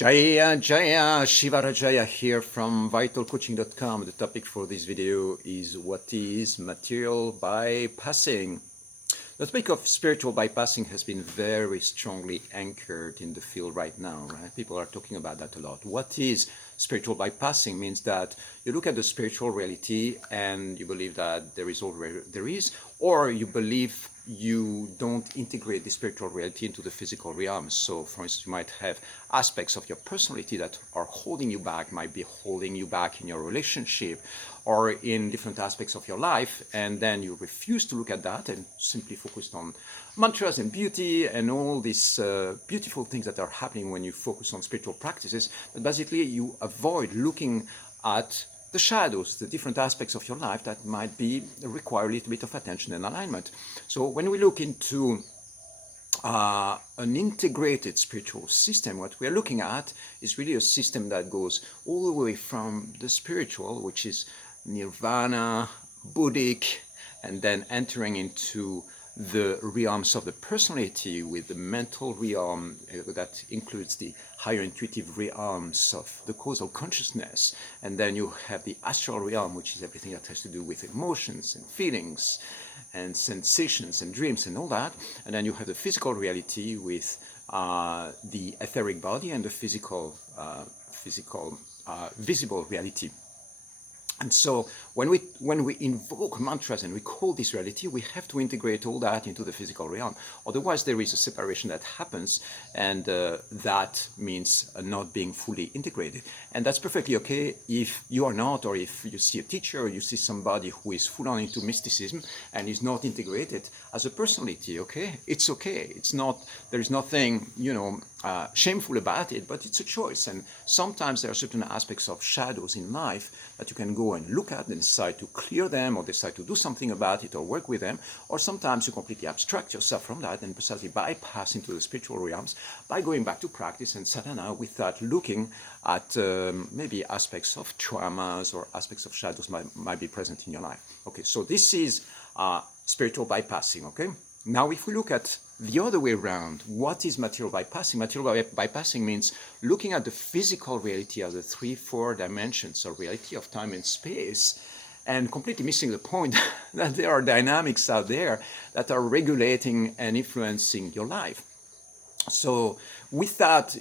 Jaya Jaya Shivarajaya here from vitalcoaching.com. The topic for this video is what is material bypassing. The topic of spiritual bypassing has been very strongly anchored in the field right now, right? People are talking about that a lot. What is spiritual bypassing? Means that you look at the spiritual reality and you believe that there is already there is, or you believe you don't integrate the spiritual reality into the physical realm. So for instance, you might have aspects of your personality that are holding you back, might be holding you back in your relationship or in different aspects of your life, and then you refuse to look at that and simply focus on mantras and beauty and all these beautiful things that are happening when you focus on spiritual practices. But basically you avoid looking at the shadows, the different aspects of your life that might require a little bit of attention and alignment. So when we look into an integrated spiritual system, what we are looking at is really a system that goes all the way from the spiritual, which is nirvana, Buddhic, and then entering into the realms of the personality with the mental realm that includes the higher intuitive realms of the causal consciousness, and then you have the astral realm, which is everything that has to do with emotions and feelings and sensations and dreams and all that, and then you have the physical reality with the etheric body and the physical visible reality. And so when we invoke mantras and we call this reality, we have to integrate all that into the physical realm. Otherwise, there is a separation that happens, and that means not being fully integrated. And that's perfectly okay if you are not, or if you see a teacher or you see somebody who is full on into mysticism and is not integrated as a personality. Okay, it's okay. It's not. There is nothing, shameful about it, but it's a choice. And sometimes there are certain aspects of shadows in life that you can go and look at and decide to clear them or decide to do something about it or work with them. Or sometimes you completely abstract yourself from that and precisely bypass into the spiritual realms by going back to practice and sadhana without looking at maybe aspects of traumas or aspects of shadows might be present in your life. Okay, so this is spiritual bypassing. Okay, now if we look at the other way around, what is material bypassing? Material bypassing means looking at the physical reality as the 3-4 dimensions of reality of time and space, and completely missing the point that there are dynamics out there that are regulating and influencing your life. So with that,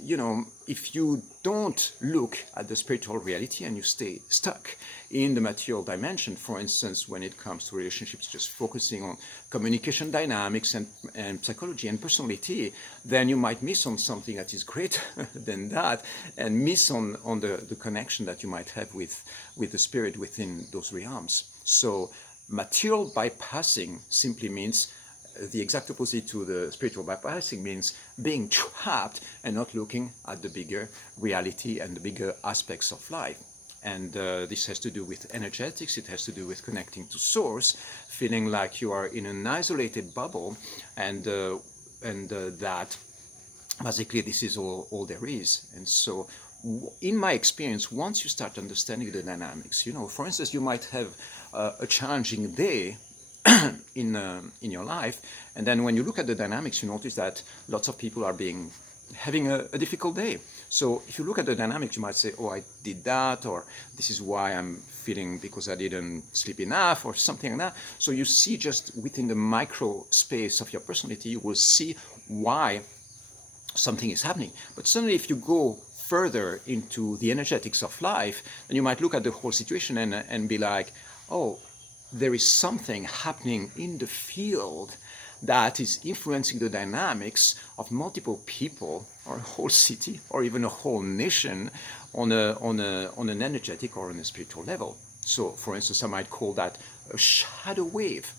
if you don't look at the spiritual reality and you stay stuck in the material dimension, for instance, when it comes to relationships, just focusing on communication dynamics and psychology and personality, then you might miss on something that is greater than that, and miss on the connection that you might have with the spirit within those realms. So material bypassing simply means the exact opposite to the spiritual bypassing, means being trapped and not looking at the bigger reality and the bigger aspects of life. And this has to do with energetics, it has to do with connecting to source, feeling like you are in an isolated bubble, and that basically this is all there is. And so in my experience, once you start understanding the dynamics, for instance, you might have a challenging day in your life, and then when you look at the dynamics, you notice that lots of people are having a difficult day. So if you look at the dynamics, you might say, oh, I did that, or this is why I'm feeling because I didn't sleep enough, or something like that. So you see, just within the micro space of your personality, you will see why something is happening. But suddenly, if you go further into the energetics of life, then you might look at the whole situation and be like, oh, there is something happening in the field that is influencing the dynamics of multiple people or a whole city or even a whole nation on an energetic or on a spiritual level. So for instance, I might call that a shadow wave.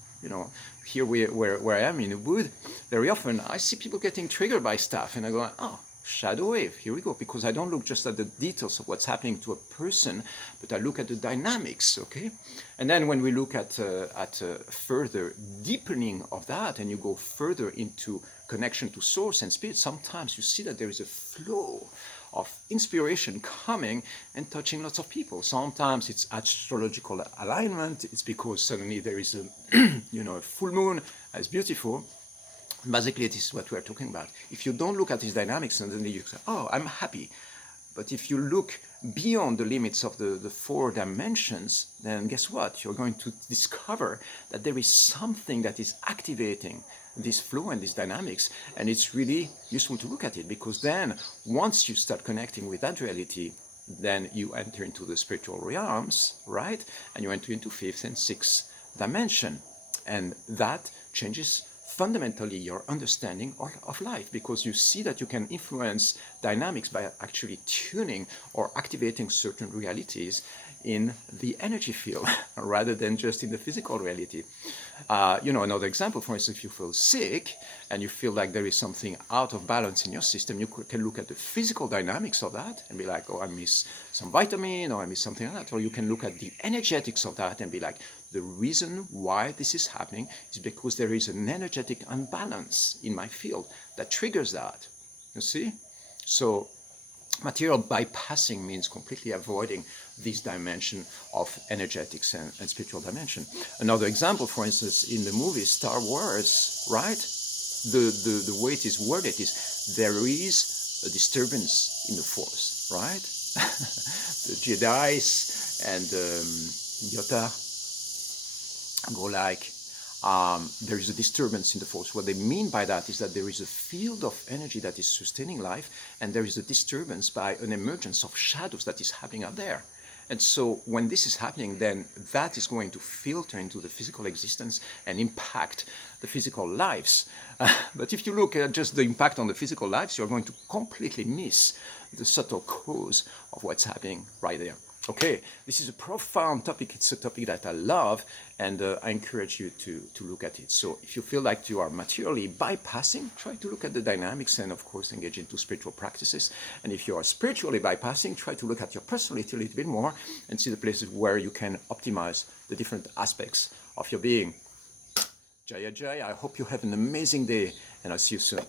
Here where I am in the wood, very often I see people getting triggered by stuff, and I go, oh, shadow wave, here we go, because I don't look just at the details of what's happening to a person, but I look at the dynamics. Okay, and then when we look at further deepening of that, and you go further into connection to source and spirit, sometimes you see that there is a flow of inspiration coming and touching lots of people. Sometimes it's astrological alignment, it's because suddenly there is a full moon, it's beautiful. Basically, this is what we're talking about. If you don't look at these dynamics, and then you say, oh, I'm happy. But if you look beyond the limits of the four dimensions, then guess what? You're going to discover that there is something that is activating this flow and these dynamics. And it's really useful to look at it, because then once you start connecting with that reality, then you enter into the spiritual realms, right? And you enter into fifth and sixth dimension. And that changes fundamentally your understanding of life, because you see that you can influence dynamics by actually tuning or activating certain realities in the energy field rather than just in the physical reality. Another example, for instance, if you feel sick and you feel like there is something out of balance in your system, you can look at the physical dynamics of that and be like, oh, I miss some vitamin, or I miss something like that. Or you can look at the energetics of that and be like, the reason why this is happening is because there is an energetic imbalance in my field that triggers that. You see? So material bypassing means completely avoiding this dimension of energetics and spiritual dimension. Another example, for instance, in the movie Star Wars, right? The way it is worded is there is a disturbance in the Force, right? The Jedi's and Yoda go like, there is a disturbance in the Force. What they mean by that is that there is a field of energy that is sustaining life, and there is a disturbance by an emergence of shadows that is happening out there. And so when this is happening, then that is going to filter into the physical existence and impact the physical lives. But if you look at just the impact on the physical lives, you're going to completely miss the subtle cause of what's happening right there. Okay, this is a profound topic. It's a topic that I love, and I encourage you to look at it. So if you feel like you are materially bypassing, try to look at the dynamics and, of course, engage into spiritual practices. And if you are spiritually bypassing, try to look at your personality a little bit more and see the places where you can optimize the different aspects of your being. Jaya Jaya, I hope you have an amazing day, and I'll see you soon.